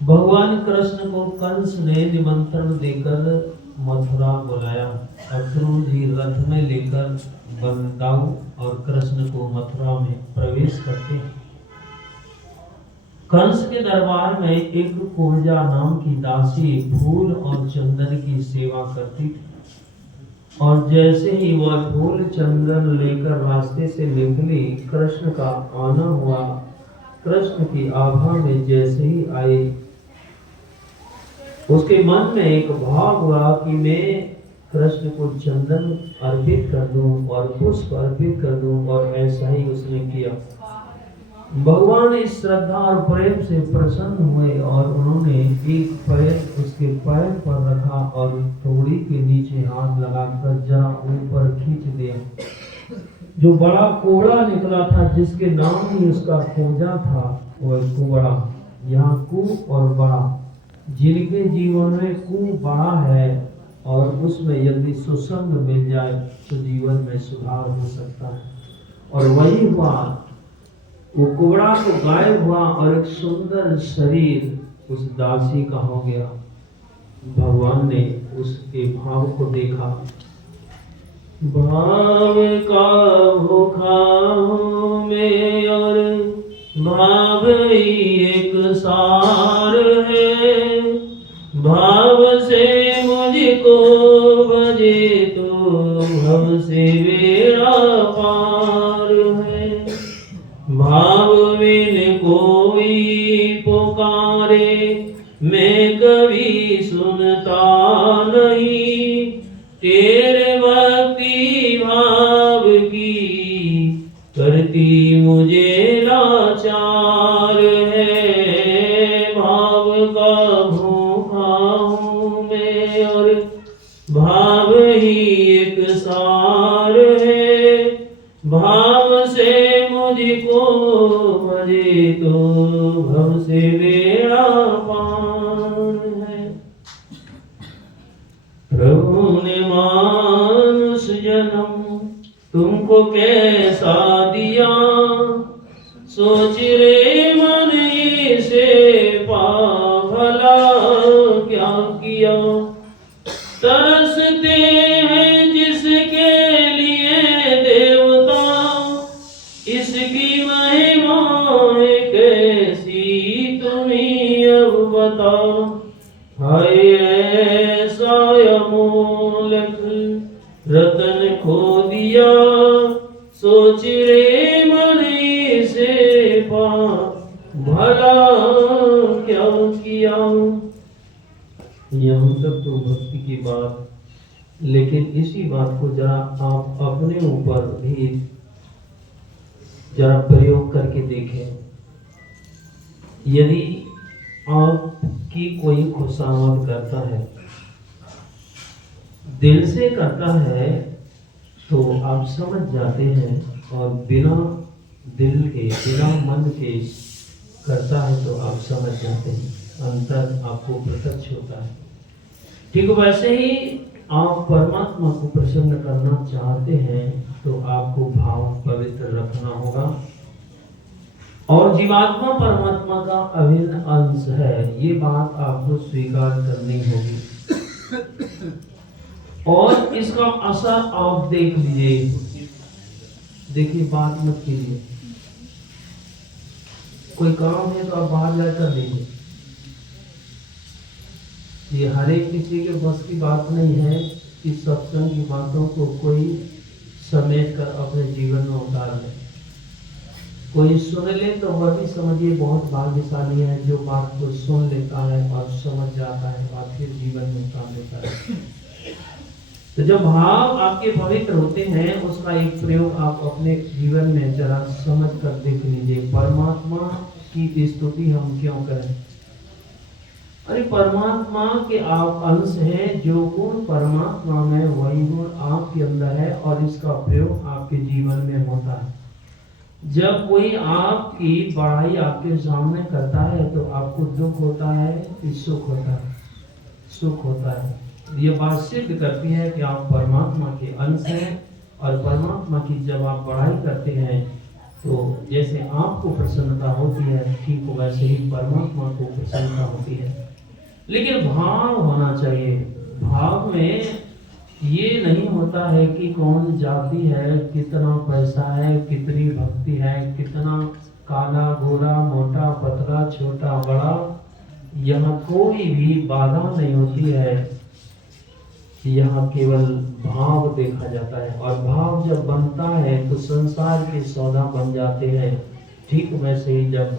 भगवान कृष्ण को कंस ने निमंत्रण देकर मथुरा बुलाया। अक्रूर जी रथ में लेकर बलदाऊ और कृष्ण को मथुरा में प्रवेश करते हैं। कंस के दरबार में एक कुब्जा नाम की दासी फूल और चंदन की सेवा करती थी। और जैसे ही वह फूल चंदन लेकर रास्ते से निकली, कृष्ण का आना हुआ। कृष्ण की आभा में जैसे ही आए, उसके मन में एक भाव हुआ कि मैं कृष्ण को चंदन अर्पित कर दूं और पुष्प अर्पित कर दूं, और ऐसा ही उसने किया। भगवान इस श्रद्धा और प्रेम से प्रसन्न हुए और उन्होंने एक पैर उसके पैर पर रखा और थोड़ी के नीचे हाथ लगाकर जरा ऊपर खींच दिया। जो बड़ा कोड़ा निकला था, जिसके नाम ही उसका खोजा था, वह कुबड़ा। यहाँ कु और बड़ा, जिनके जीवन में कु बड़ा है और उसमें यदि सुसंग मिल जाए तो जीवन में सुधार हो सकता है। और वही हुआ, वो कुबड़ा तो गायब हुआ और एक सुंदर शरीर उस दासी का हो गया। भगवान ने उसके भाव को देखा। भाव का भूखा हूँ मैं और भाव ही एक सार है। भाव से मुझको बजे तो भव से बेड़ा पार है। भाव बिन कोई पुकारे मैं कभी सुनता नहीं। तेरे भक्ति भाव की करती मुझे लाचार है। भाव का भूखा हूँ मैं और भाव ही एक सार है। भाव से मुझको भजे तो भव से बेड़ा पार है। प्रभु ने मानुष जन्म तुमको कैसा दिया, सोच रे मन से पा भला क्या किया। तरसते हैं जिसके लिए देवता, इसकी महिमा कैसी तुम्हें अब बताओ। हाय ऐसा अमोलक रतन खो दिया, सोच रे मन से पा भला क्या किया। यहाँ तक तो भक्ति की बात, लेकिन इसी बात को जरा आप अपने ऊपर भी जरा प्रयोग करके देखें। यदि आपकी कोई खुशामद करता है, दिल से करता है, तो आप समझ जाते हैं, और बिना दिल के बिना मन के करता है तो आप समझ जाते हैं। अंतर आपको प्रत्यक्ष होता है। ठीक वैसे ही आप परमात्मा को प्रसन्न करना चाहते हैं तो आपको भाव पवित्र रखना होगा। और जीवात्मा परमात्मा का अभिन्न अंश है, ये बात आपको स्वीकार करनी होगी। और इसका असर आप देख लीजिए। देखिए, बात मत कीजिए। कोई काम है तो आप बाहर जाकर लीजिए। ये हर एक किसी के बस की बात नहीं है कि सत्संग की बातों को कोई समेट कर अपने जीवन में उतार ले। कोई सुन ले तो वह भी समझिए बहुत भाग्यशाली है, जो बात को सुन लेता है और समझ जाता है और फिर जीवन में उतार लेता है। तो जब भाव आपके पवित्र होते हैं, उसका एक प्रयोग आप अपने जीवन में जरा समझ कर देख लीजिए। परमात्मा की स्तुति हम क्यों करें? अरे परमात्मा के आप अंश हैं। जो गुण परमात्मा में, वही गुण आपके अंदर है, और इसका प्रयोग आपके जीवन में होता है। जब कोई आपकी बड़ाई आपके सामने करता है तो आपको दुख होता है कि सुख होता है? सुख होता है। ये बात सिद्ध करती है कि आप परमात्मा के अंश हैं, और परमात्मा की जब आप बड़ाई करते हैं तो जैसे आपको प्रसन्नता होती है, ठीक वैसे ही परमात्मा को प्रसन्नता होती है। लेकिन भाव होना चाहिए। भाव में ये नहीं होता है कि कौन जाति है, कितना पैसा है, कितनी भक्ति है, कितना काला गोरा, मोटा पतला, छोटा बड़ा, यहाँ कोई भी बाधा नहीं होती है। यहाँ केवल भाव देखा जाता है, और भाव जब बनता है तो संसार के सौदा बन जाते हैं। ठीक वैसे ही जब